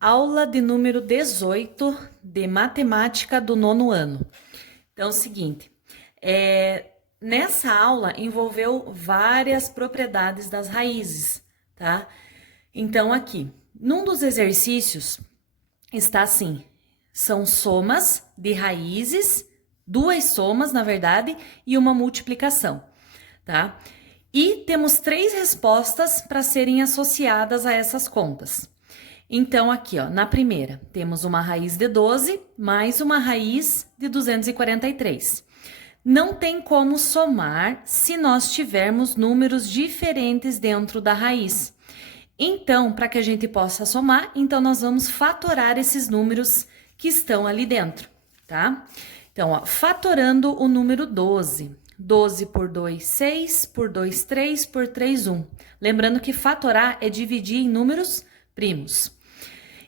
Aula de número 18 de matemática do nono ano. Então, é o seguinte, nessa aula envolveu várias propriedades das raízes, tá? Então, aqui, num dos exercícios está assim, são somas de raízes, duas somas, na verdade, e uma multiplicação, tá? E temos três respostas para serem associadas a essas contas. Então, aqui, ó, na primeira, temos uma raiz de 12 mais uma raiz de 243. Não tem como somar se nós tivermos números diferentes dentro da raiz. Então, para que a gente possa somar, então nós vamos fatorar esses números que estão ali dentro, tá? Então, ó, fatorando o número 12. 12 por 2, 6, por 2, 3, por 3, 1. Lembrando que fatorar é dividir em números primos.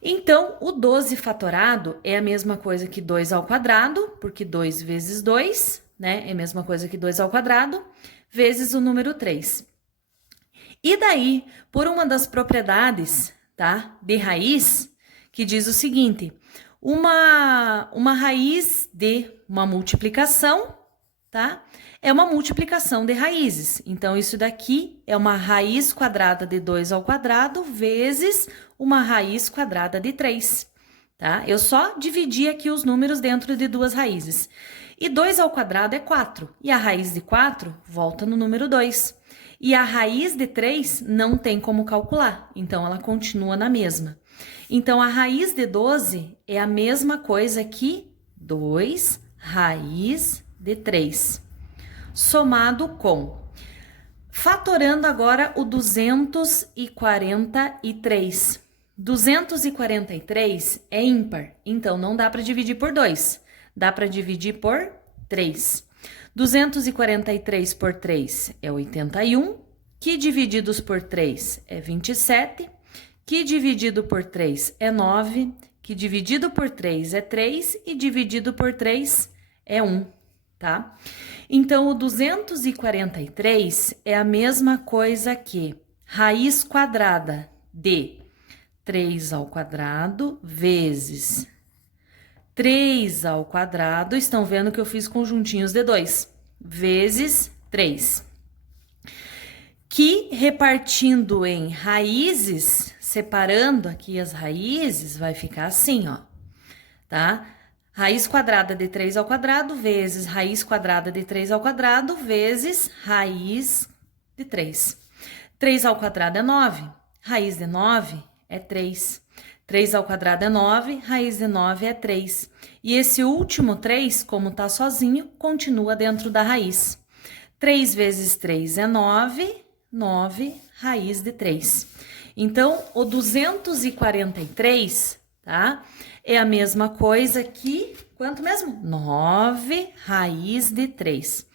Então, o 12 fatorado é a mesma coisa que 2 ao quadrado, porque 2 vezes 2, né? É a mesma coisa que 2 ao quadrado, vezes o número 3. E daí, por uma das propriedades, tá? De raiz, que diz o seguinte, uma raiz de uma multiplicação, tá? É uma multiplicação de raízes. Então, isso daqui é uma raiz quadrada de 2 ao quadrado vezes uma raiz quadrada de 3, tá? Eu só dividi aqui os números dentro de duas raízes. E 2 ao quadrado é 4, e a raiz de 4 volta no número 2. E a raiz de 3 não tem como calcular, então ela continua na mesma. Então, a raiz de 12 é a mesma coisa que 2 raiz de 3, somado com... Fatorando agora o 243. 243 é ímpar, então não dá para dividir por 2, dá para dividir por 3. 243 por 3 é 81, que divididos por 3 é 27, que dividido por 3 é 9, que dividido por 3 é 3 e dividido por 3 é 1, tá? Então, o 243 é a mesma coisa que raiz quadrada de 3 ao quadrado vezes 3 ao quadrado, estão vendo que eu fiz conjuntinhos de 2, vezes 3. Que repartindo em raízes, separando aqui as raízes, vai ficar assim, ó, tá? Raiz quadrada de 3 ao quadrado vezes raiz quadrada de 3 ao quadrado vezes raiz de 3. 3 ao quadrado é 9, raiz de 9 é 3. 3 ao quadrado é 9, raiz de 9 é 3. E esse último 3, como tá sozinho, continua dentro da raiz. 3 vezes 3 é 9, 9 raiz de 3. Então, o 243, tá? É a mesma coisa que, quanto mesmo? 9 raiz de 3.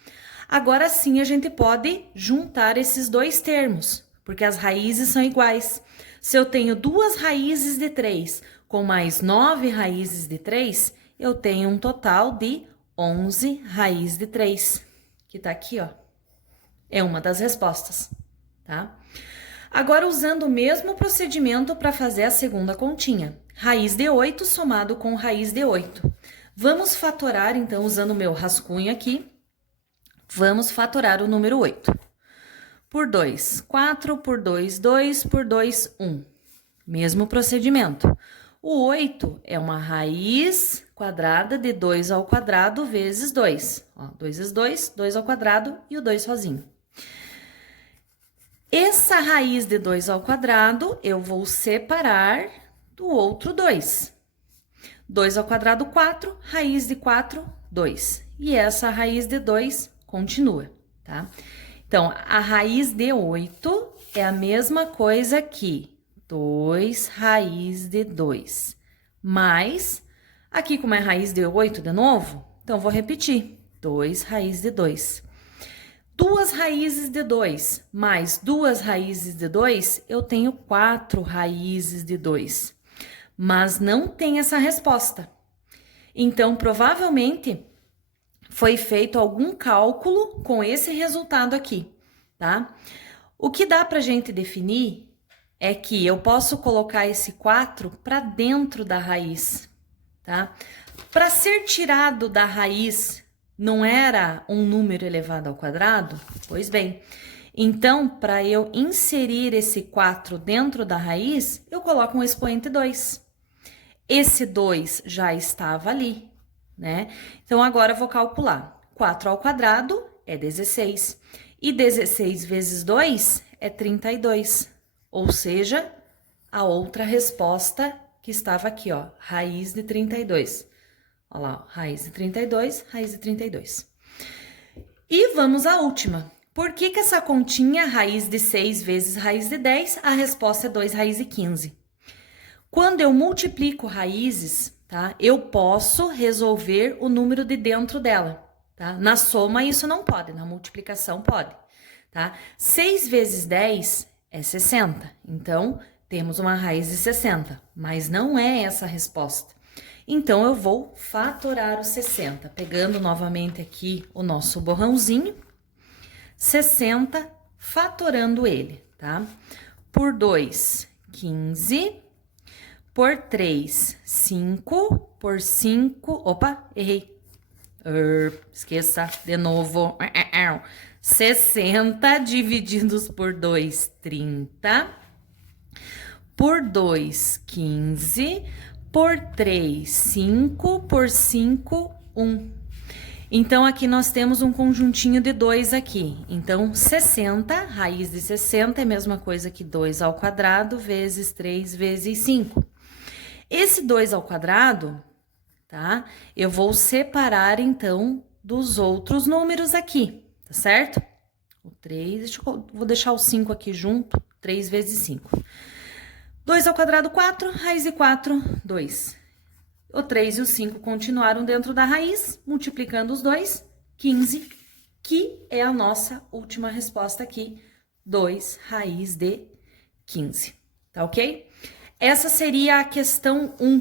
Agora sim, a gente pode juntar esses dois termos, porque as raízes são iguais. Se eu tenho duas raízes de 3 com mais 9 raízes de 3, eu tenho um total de 11 raiz de 3, que tá aqui, ó. É uma das respostas, tá? Agora, usando o mesmo procedimento para fazer a segunda continha. Raiz de 8 somado com raiz de 8. Vamos fatorar, então, usando o meu rascunho aqui, vamos fatorar o número 8. Por 2, 4, por 2, 2, por 2, 1. Mesmo procedimento. O 8 é uma raiz quadrada de 2 ao quadrado vezes 2. Ó, 2 vezes 2, 2 ao quadrado e o 2 sozinho. Essa raiz de 2 ao quadrado eu vou separar do outro 2. 2 ao quadrado, 4, raiz de 4, 2. E essa raiz de 2 continua, tá? Então, a raiz de 8 é a mesma coisa que 2 raiz de 2. Mais, aqui como é raiz de 8 de novo, então vou repetir, 2 raiz de 2. 2 raízes de 2 mais 2 raízes de 2, eu tenho 4 raízes de 2. Mas não tem essa resposta. Então, provavelmente, foi feito algum cálculo com esse resultado aqui, tá? O que dá pra gente definir é que eu posso colocar esse 4 para dentro da raiz, tá? Para ser tirado da raiz, não era um número elevado ao quadrado? Pois bem, então, para eu inserir esse 4 dentro da raiz, eu coloco um expoente 2. Esse 2 já estava ali, né? Então, agora eu vou calcular. 4 ao quadrado é 16. E 16 vezes 2 é 32. Ou seja, a outra resposta que estava aqui, ó, raiz de 32. Olha lá, raiz de 32, raiz de 32. E vamos à última. Por que que essa continha, raiz de 6 vezes raiz de 10, a resposta é 2 raiz de 15? Quando eu multiplico raízes, tá? Eu posso resolver o número de dentro dela, tá? Na soma isso não pode, na multiplicação pode, tá? 6 vezes 10 é 60, então temos uma raiz de 60, mas não é essa a resposta. Então, eu vou fatorar o 60, pegando novamente aqui o nosso borrãozinho, 60, fatorando ele, tá? Por 2, 15, por 3, 5, por 5, opa, errei, esqueça, de novo, 60 divididos por 2, 30, por 2, 15, por 3, 5, por 5, 1. Então, aqui nós temos um conjuntinho de 2 aqui. Então, 60, raiz de 60 é a mesma coisa que 2 ao quadrado vezes 3 vezes 5. Esse 2 ao quadrado, tá? Eu vou separar, então, dos outros números aqui, tá certo? O 3, vou deixar o 5 aqui junto, 3 vezes 5. 2 ao quadrado, 4, raiz de 4, 2. O 3 e o 5 continuaram dentro da raiz, multiplicando os dois, 15, que é a nossa última resposta aqui, 2 raiz de 15, tá ok? Essa seria a questão 1